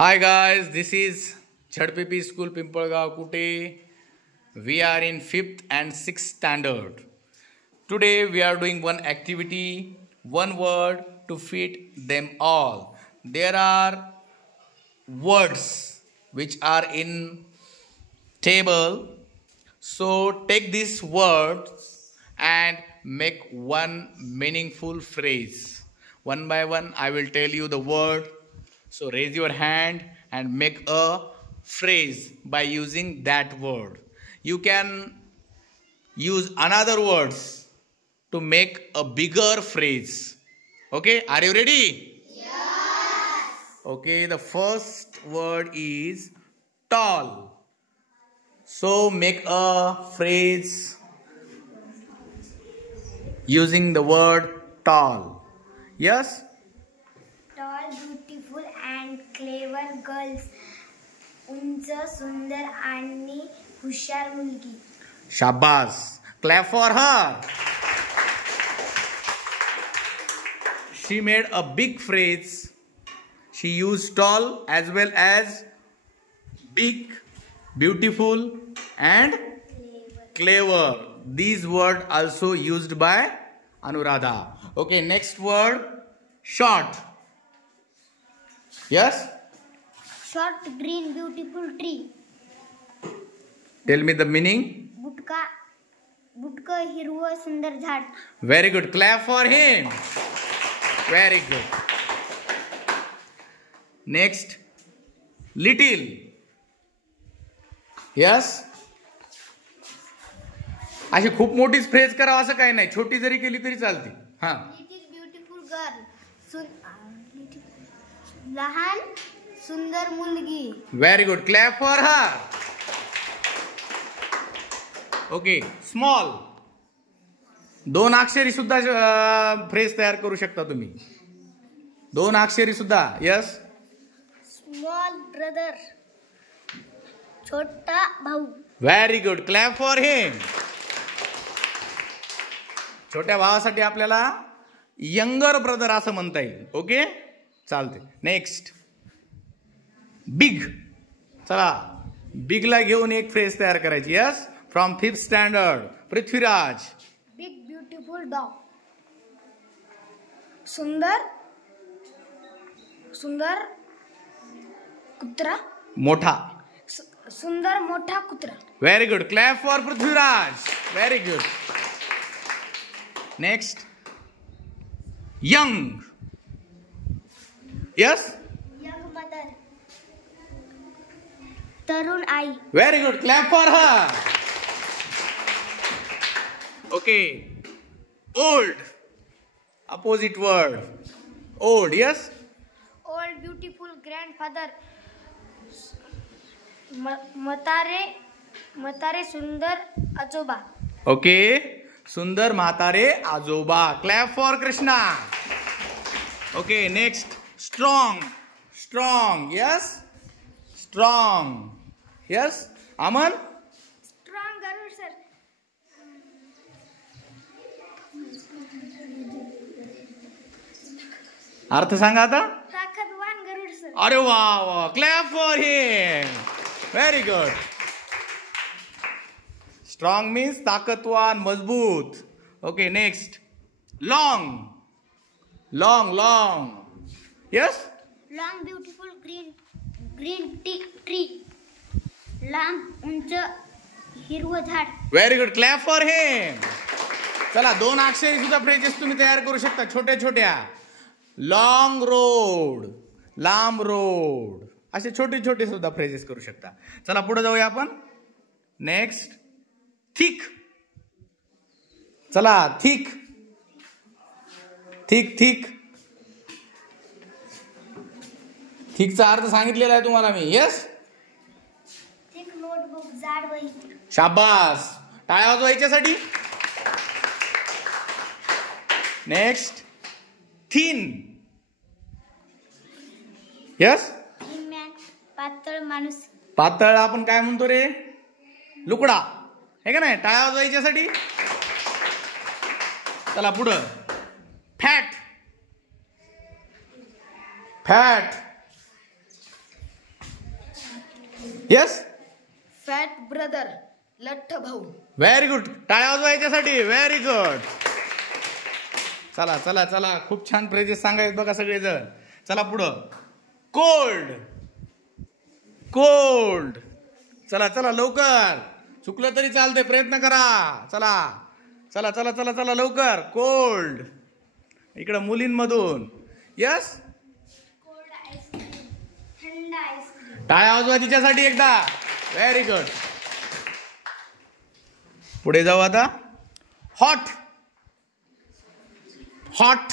Hi guys, this is ZPP School Pimpalgaon Kute. We are in 5th and 6th standard. Today we are doing one activity, one word to fit them all. There are words which are in table. So take these words and make one meaningful phrase. One by one I will tell you the word. So raise your hand and make a phrase by using that word. You can use another words to make a bigger phrase. Okay, are you ready? Yes. Okay, the first word is tall. So make a phrase using the word tall. Yes? Tall, beautiful and clever girls. उंच, सुंदर आणि हुशार मुलगी. Shabbas. Clap for her. She made a big phrase. She used tall as well as big, beautiful and clever. These words also used by Anuradha. Okay, next word, short. Yes? Short, green, beautiful tree. Tell me the meaning. बुटकं हिरवं सुंदर झाड. Very good. Clap for him. Very good. Next, little. Yes? अशी खूप मोठीच phrase करावं असं काही नाही, छोटी जरी केली तरी चालते. हा. Little beautiful girl. लहान सुंदर मुलगी. Very good. Clap for her. Okay. Small. दोन अक्षरी सुद्धा फ्रेज तयार करू शकता तुम्ही. दोन अक्षरी सुद्धा. यस. Small brother. छोटा भाऊ. Very good. क्लॅप फॉर हिम. छोट्या भावासाठी आपल्याला यंगर ब्रदर असं म्हणता येईल. ओके, चालते. Next, big. चला, बिगला घेऊन एक फ्रेज तयार करायची. Yes, from 5th standard. Prithviraj. Big beautiful dog. सुंदर कुत्रा. मोठा. सुंदर मोठा कुत्रा. Very good. Clap for Prithviraj. Very good. Next, young. Yes. Young mother. तरुण आई. Very good. Clap for her. Okay. Old. Opposite word. Old. Yes. Old beautiful grandfather. म्हातारे सुंदर आजोबा. ओके. सुंदर म्हातारे आजोबा. Clap for Krishna. Okay. Next, strong. Strong. Yes. Strong. Yes. Aman. Strong garud sir. अर्थ सांगा आता. ताकदवान गरुड सर. अरे वा वा. Clap for him. Very good. Strong means ताकदवान, मजबूत. Okay. Next, long. Long. Long. Yes. Long beautiful green tree. लांब उंच हिरवं झाड. Very good. Clap for him. चला, दोन अक्षरी सुद्धा फ्रेजेस तुम्ही तयार करू शकता, छोट्या छोट्या. लॉंग रोड, लांब रोड, असे छोटे छोटे सुद्धा फ्रेजेस करू शकता. चला, पुढे जाऊया आपण. Next, thick. चला, थिक. थिक. थिक. थिकचा अर्थ सांगितलेला आहे तुम्हाला मी. यस. Thick notebook. जाड वही. शाबास. टाळ्या वाजवायच्यासाठी. Next, thin. यस. मॅन. पातळ माणूस. पातळ आपण काय म्हणतो रे? लुकडा. हे का नाही? टाळ्या वाजवायच्यासाठी. चला, पुढं, fat. Fat. Yes. Fat brother, लठ्ठ भाऊ. Very good. टाळ्या वाजवा याच्यासाठी. Very good. चला चला चला, खूप छान फ्रेजेस सांगायचे बघा सगळेजण. चला पुढं. कोल्ड. कोल्ड. चला चला लवकर, चुकलं तरी चालते, प्रयत्न करा. चला चला चला चला चला लवकर. कोल्ड. इकडं मुलींमधून. यस. कोल्ड आईस्क्रीम, थंड आईस्क्रीम. टाळ्या वाजवा तिच्यासाठी एकदा. Very good. पुढे जाऊ आता. Hot. Hot.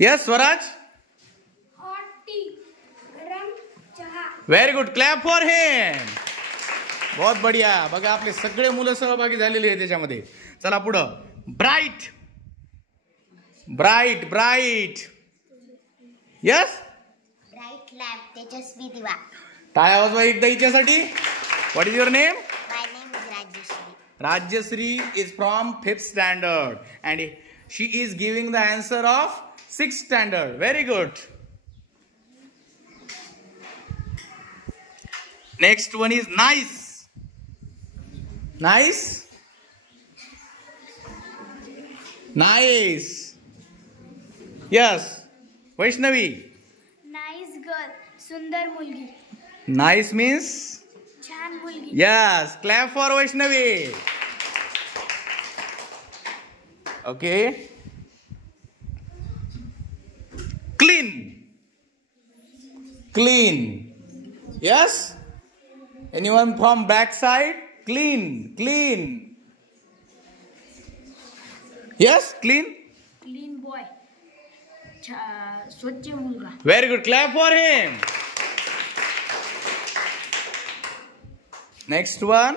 Yes Swaraj. Hot T, गरम चहा. Very good. क्लॅप फॉर हिम. बहुत बढिया. बघा आपले सगळे मुलं सहभागी झालेले आहेत त्याच्यामध्ये. चला पुढं. Bright. Bright. Bright. Yes. Bright lamp, तेजस्वी दिवा. टाळ्या वाजवा एकदा हिच्यासाठी. What is your name? My name is Rajshree. Rajyasree is from 5th standard and she is giving the answer of 6th standard. Very good. Next one is nice. Nice. Nice. Yes. Vaishnavi. Nice girl, सुंदर मुलगी. Nice means? छान मुलगी. Yes. Clap for Vaishnavi. Okay. Clean. Clean. Yes. Anyone from backside? Clean. Clean. Yes. Clean. Clean boy, स्वच्छ मुलगा. Very good. Clap for him. Next one.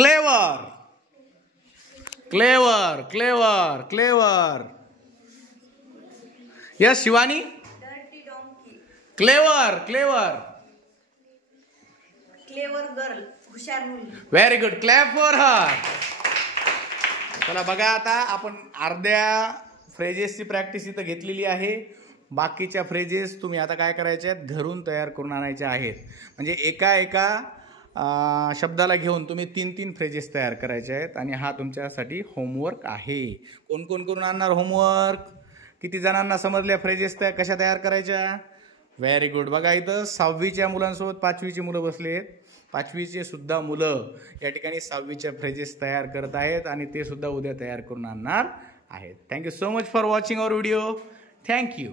Clever. Clever. Clever. Clever. Yes, Shivani. Dirty donkey. Clever. Clever. Clever girl, हुशार मुलगी. Very good. Clap for her. चला बघा, आता आपण अर्ध्या फ्रेजेसची practice इथं घेतलेली आहे. बाकीच्या फ्रेजेस तुम्ही आता काय करायच्या आहेत, घरून तयार करून आणायच्या आहेत. म्हणजे एका एका शब्दाला घेऊन तुम्ही 3-3 फ्रेजेस तयार करायचे आहेत आणि हा तुमच्यासाठी होमवर्क आहे. कोण कोण करून आणणार होमवर्क? किती जणांना समजल्या फ्रेजेस कशा तयार करायच्या? Very good. बघा इथं 6वीच्या मुलांसोबत 5वीची मुलं बसले आहेत. 5वीचे सुद्धा मुलं या ठिकाणी 6वीच्या फ्रेजेस तयार करत आहेत आणि ते सुद्धा उद्या तयार करून आणणार आहेत. Thank you so much for watching our video. Thank you.